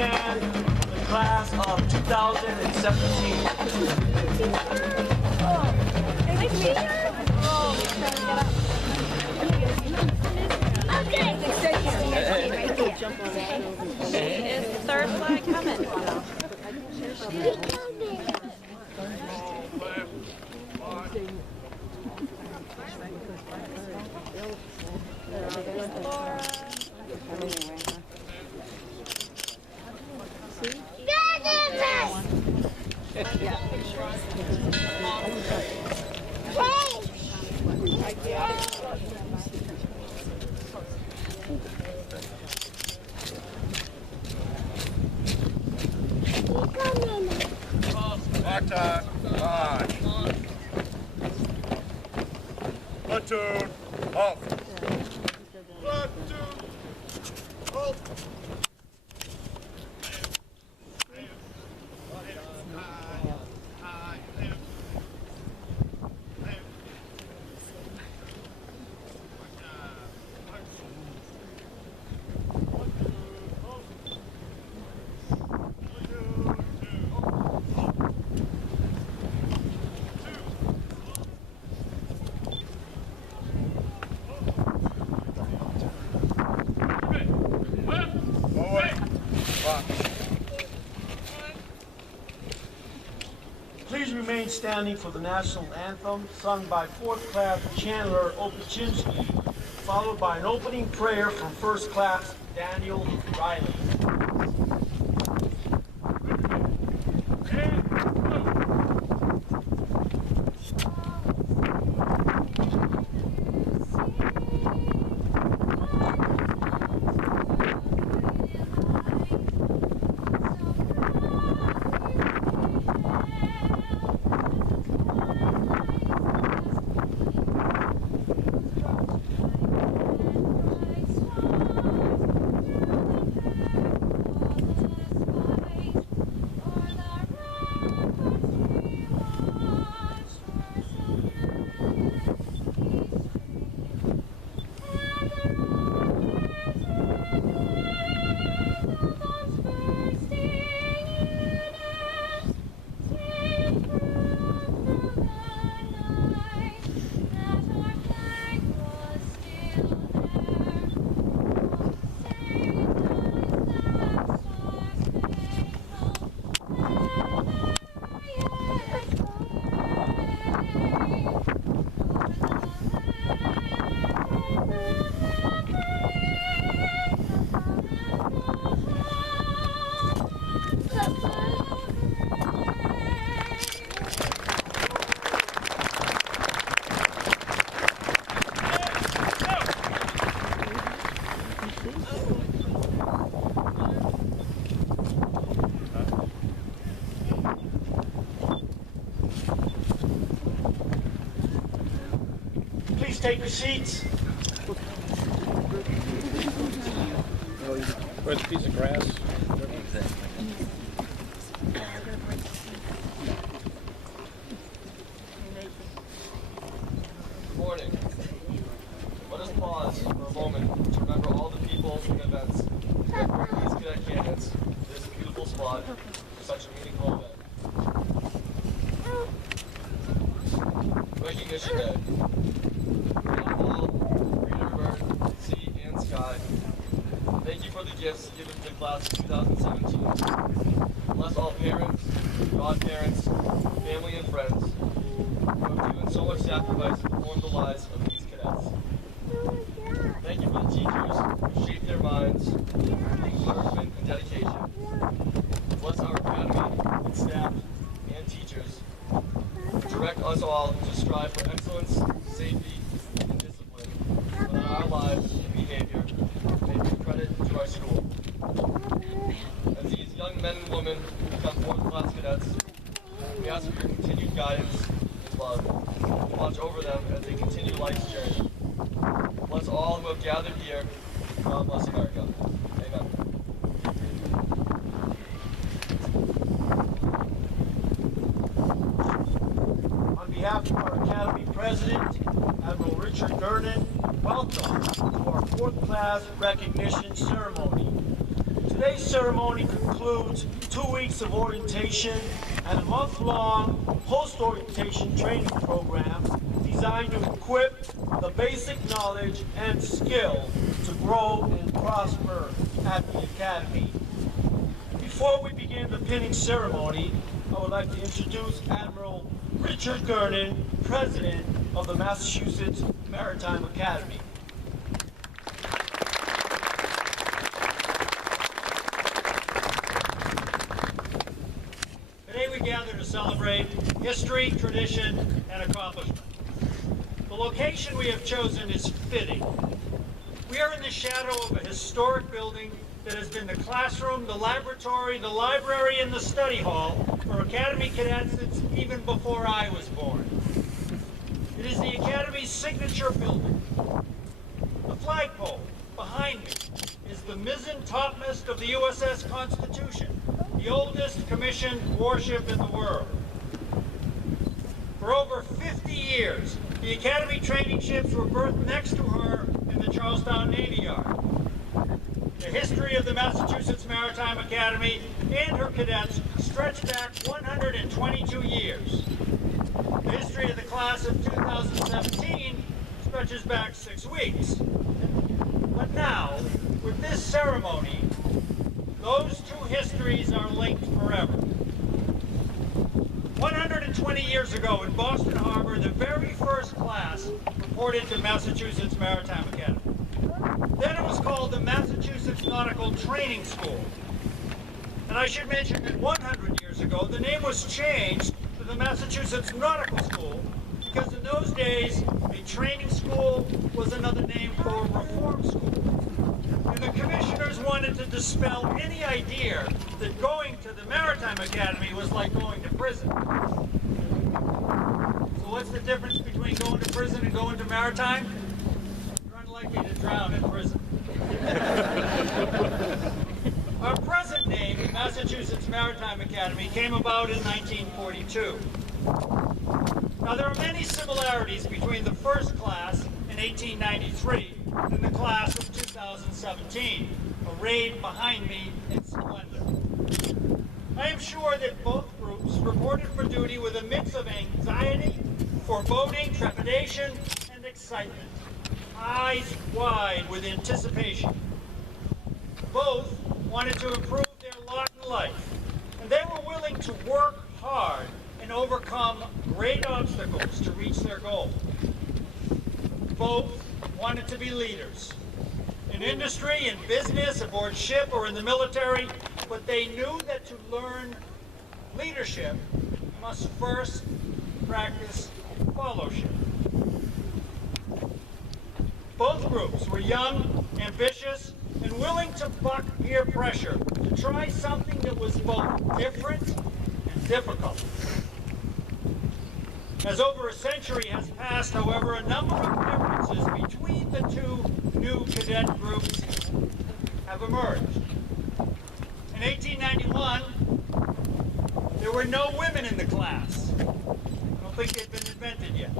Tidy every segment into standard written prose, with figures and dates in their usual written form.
stand for the class of 2017. Is the third flag coming? Maritime, march. Platoon, halt. Platoon, halt. Please remain standing for the national anthem sung by 4th class Chandler Opachinski, followed by an opening prayer from 1st class Daniel Riley. Please take your seats. Where's a piece of grass? Good morning. Let us pause for a moment to remember all the people and events that bring these cadet candidates to this beautiful spot for such a meaningful event. Recognition Day. Bird, sea, and sky. Thank you for the gifts given to the class of 2017. Bless all parents, godparents, family, and friends who have given so much sacrifice to form the lives of these cadets. Thank you for the teachers who shaped their minds, encouragement, and dedication. Bless our academy, its staff, and teachers. Direct us all to strive for excellence, safety, and discipline, so that our lives and behavior may be credit to our school. As these young men and women become 4th class cadets, we ask for your continued guidance and love, and watch over them as they continue life's journey. Bless all who have gathered here. God bless America. Amen. On behalf of our Academy President, Admiral Richard Durden, welcome to our 4th class recognition ceremony. To Today's ceremony concludes 2 weeks of orientation and a month-long post-orientation training program designed to equip the basic knowledge and skill to grow and prosper at the Academy. Before we begin the pinning ceremony, I would like to introduce Admiral Richard Gernon, President of the Massachusetts Maritime Academy. Today we gather to celebrate history, tradition, and accomplishment. The location we have chosen is fitting. We are in the shadow of a historic building that has been the classroom, the laboratory, the library, and the study hall for Academy cadets since even before I was born. It is the Academy's signature building. The flagpole behind me is the mizzen topmast of the USS Constitution, the oldest commissioned warship in the world. For over 50 years, the Academy training ships were berthed next to her in the Charlestown Navy Yard. The history of the Massachusetts Maritime Academy and her cadets stretch back 122 years. The history of the class of 2017 stretches back 6 weeks. But now, with this ceremony, those two histories are linked forever. 120 years ago in Boston Harbor, the very first class reported to Massachusetts Maritime Academy. Then it was called the Massachusetts Nautical Training School. And I should mention that 100 years ago, the name was changed to the Massachusetts Nautical School because in those days, a training school was another name for a reform school. And the commissioners wanted to dispel any idea that going to the Maritime Academy was like going to prison. So what's the difference between going to prison and going to Maritime? You're unlikely to drown in prison. Our present name, Massachusetts Maritime Academy, came about in 1942. Now there are many similarities between the first class in 1893 and the class of 2017, arrayed behind me in splendor. I am sure that both groups reported for duty with a mix of anxiety, foreboding, trepidation, and excitement, eyes wide with anticipation. Both wanted to improve their lot in life, and they were willing to work hard and overcome great obstacles to reach their goal. Both wanted to be leaders in industry, in business, aboard ship, or in the military, but they knew that to learn leadership, you must first practice fellowship. Both groups were young, ambitious, and willing to buck peer pressure to try something that was both different and difficult. As over a century has passed, however, a number of differences between the two new cadet groups have emerged. In 1891, there were no women in the class. I don't think they'd been invented yet.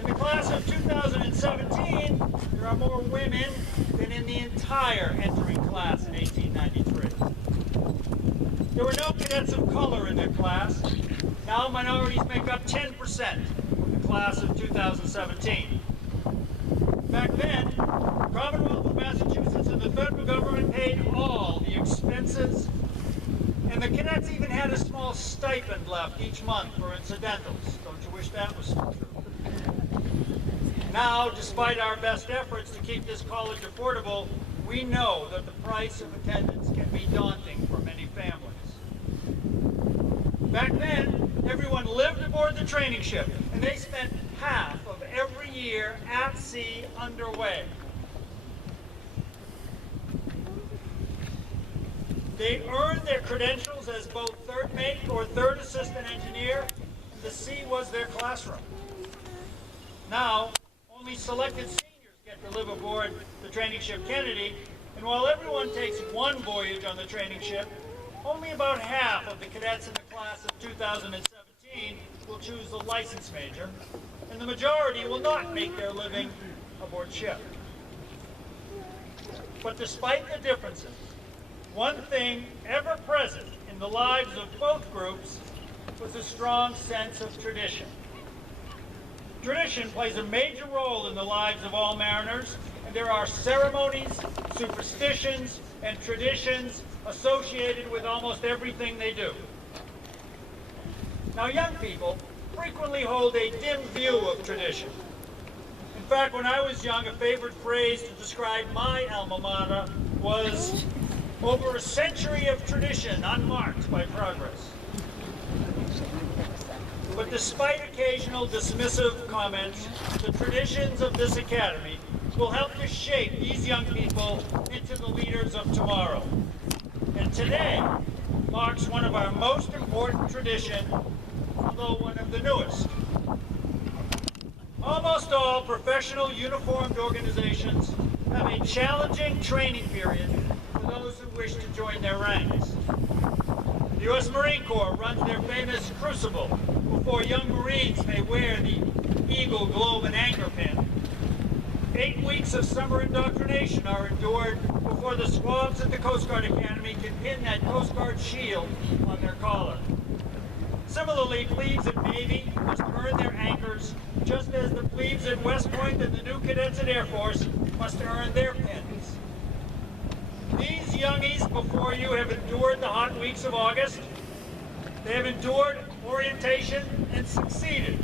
In the class of 2017, there are more women than in the entire entering class in 1893. There were no cadets of color in their class. Now minorities make up 10% of the class of 2017. Back then, the Commonwealth of Massachusetts and the federal government paid all the expenses, and the cadets even had a small stipend left each month for incidentals. Don't you wish that was still true? Now, despite our best efforts to keep this college affordable, we know that the price of attendance can be daunting for many families. Back then, everyone lived aboard the training ship, and they spent half of every year at sea underway. They earned their credentials as both third mate or third assistant engineer, and the sea was their classroom. Now, only selected seniors get to live aboard the training ship Kennedy, and while everyone takes one voyage on the training ship, only about half of the cadets in the class of 2017 will choose the license major, and the majority will not make their living aboard ship. But despite the differences, one thing ever present in the lives of both groups was a strong sense of tradition. Tradition plays a major role in the lives of all mariners, and there are ceremonies, superstitions, and traditions associated with almost everything they do. Now, young people frequently hold a dim view of tradition. In fact, when I was young, a favorite phrase to describe my alma mater was over a century of tradition unmarked by progress. But despite occasional dismissive comments, the traditions of this academy will help to shape these young people into the leaders of tomorrow. And today marks one of our most important traditions, although one of the newest. Almost all professional uniformed organizations have a challenging training period for those who wish to join their ranks. The U.S. Marine Corps runs their famous crucible before young Marines may wear the Eagle, Globe, and Anchor pin. 8 weeks of summer indoctrination are endured before the squads at the Coast Guard Academy can pin that Coast Guard shield on their collar. Similarly, plebes at Navy must earn their anchors, just as the plebes at West Point and the new cadets at Air Force must earn their pins. These youngies before you have endured the hot weeks of August. They have endured orientation and succeeded.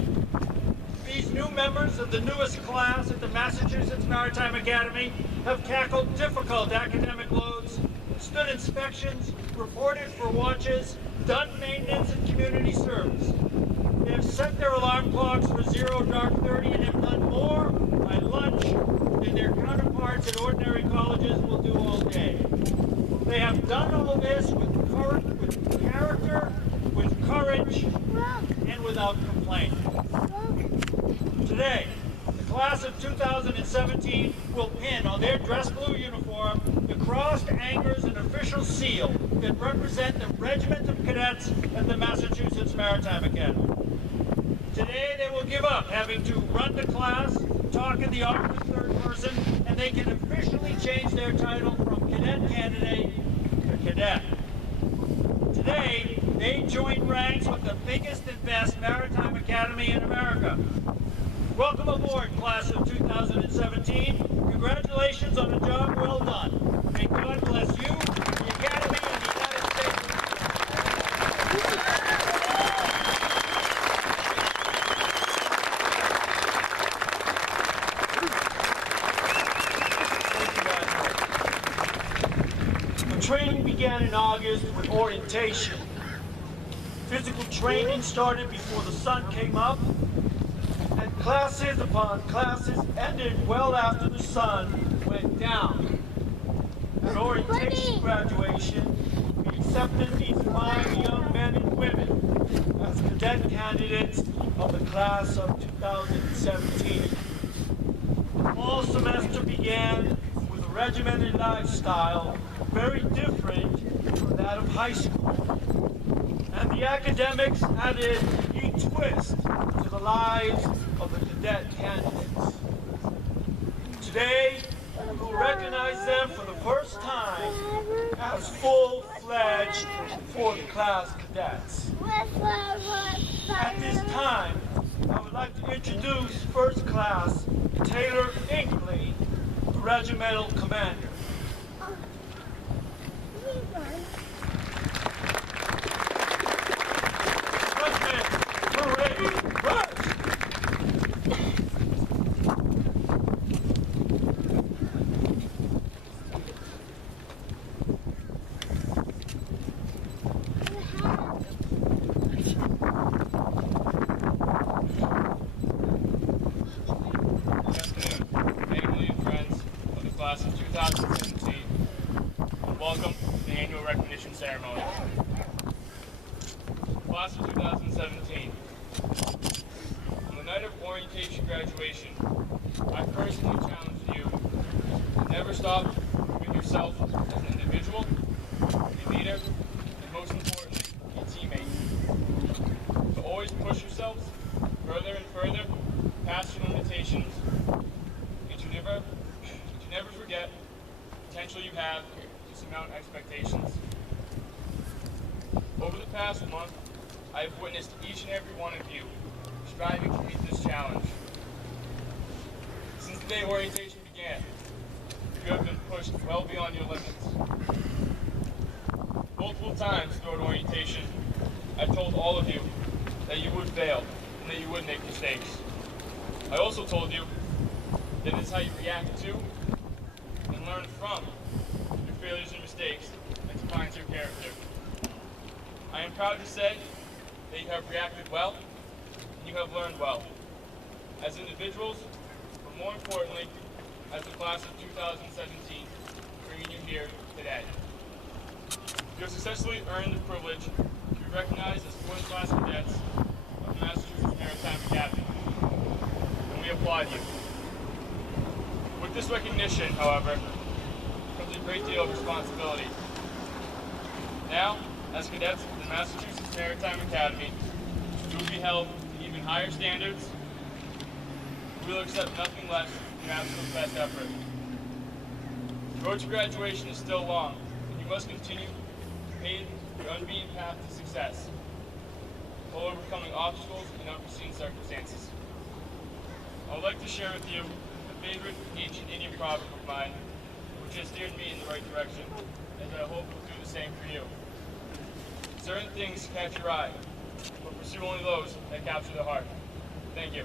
These new members of the newest class at the Massachusetts Maritime Academy have tackled difficult academic loads, stood inspections, reported for watches, done maintenance and community service. They have set their alarm clocks for 0 dark 30 and have done more by lunch than their counterparts at ordinary colleges will do all day. They have done all this with character, with courage, and without complaint. Today, the class of 2017 will pin on their dress blue uniform the crossed anchors and official seal that represent the regiment of cadets at the Massachusetts Maritime Academy. Today, they will give up having to run to class, talk in the awkward third person, and they can officially change their title from cadet candidate to cadet. Today, they join ranks with the biggest and best maritime academy in America. Welcome aboard, class of 2017. Congratulations on a job well done. May God bless you, the Academy, and the United States. Thank you, guys. The training began in August with orientation. Physical training started before the sun came up, and classes upon classes ended well after the sun went down. At orientation graduation, we accepted these fine young men and women as cadet candidates of the class of 2017. Fall semester began with a regimented lifestyle very different from that of high school. And the academics added a new twist to the lives of the cadet candidates. Today, we will recognize them for the first time as full-fledged fourth-class cadets. At this time, I would like to introduce First Class Taylor Inkley, the regimental commander. Class of 2017, and welcome to the annual recognition ceremony. Class of 2017, on the night of orientation graduation, I personally challenge you to never stop improving yourself as an individual, a leader, and most importantly, a teammate. To always push yourselves further and further past your limitations, and to never forget have to surmount expectations. Over the past month, I have witnessed each and every one of you striving to meet this challenge. Since the day orientation began, you have been pushed well beyond your limits. Multiple times throughout orientation, I told all of you that you would fail and that you would make mistakes. I also told you that it's how you react to and learn from your failures and mistakes that defines your character. I am proud to say that you have reacted well and you have learned well as individuals, but more importantly, as the class of 2017, bringing you here today. You have successfully earned the privilege to be recognized as fourth class cadets of the Massachusetts Maritime Academy, and we applaud you. With this recognition, however, comes a great deal of responsibility. Now, as cadets of the Massachusetts Maritime Academy, you will be held to even higher standards. We will accept nothing less than your absolute best effort. The road to graduation is still long, and you must continue to pave your unbeaten path to success, while overcoming obstacles and unforeseen circumstances. I would like to share with you a favorite ancient Indian proverb of mine, which has steered me in the right direction, as I hope will do the same for you. Certain things catch your eye, but pursue only those that capture the heart. Thank you.